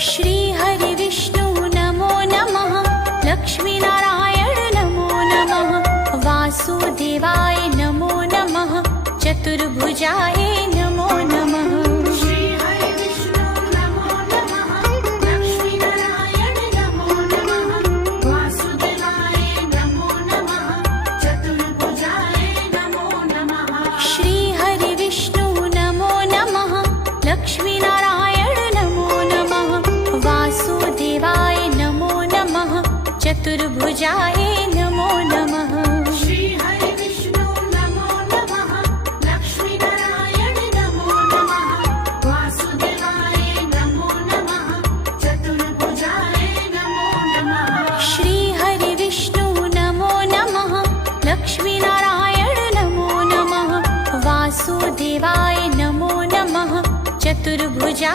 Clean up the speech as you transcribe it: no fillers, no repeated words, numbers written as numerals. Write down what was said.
श्री हरि विष्णु नमो नमः। लक्ष्मी नारायण नमो नमः। वासुदेवाय नमो नमः। चतुर्भुजाय नमो नमः। श्री हरि विष्णु नमो नमः। लक्ष्मी नारायण नमो नमः। वासुदेवाय नमो नमः। चतुर्भुजाय नमो नमः। श्री हरि विष्णु नमो नमः। लक्ष्मी नारायण नमो नमः। वासुदेवाय नमो नमः। चतुर्भुजाय नमो नमः। श्री हरि विष्णु नमो नमः। लक्ष्मी नारायण नमो नमः। वासुदेवाय नमो नमः। चतुर्भुजाय नमो नमः। श्री हरि विष्णु नमो नमः। लक्ष्मी नारायण नमो नमः। वासुदेवाय नमो नमः। चतुर्भुजा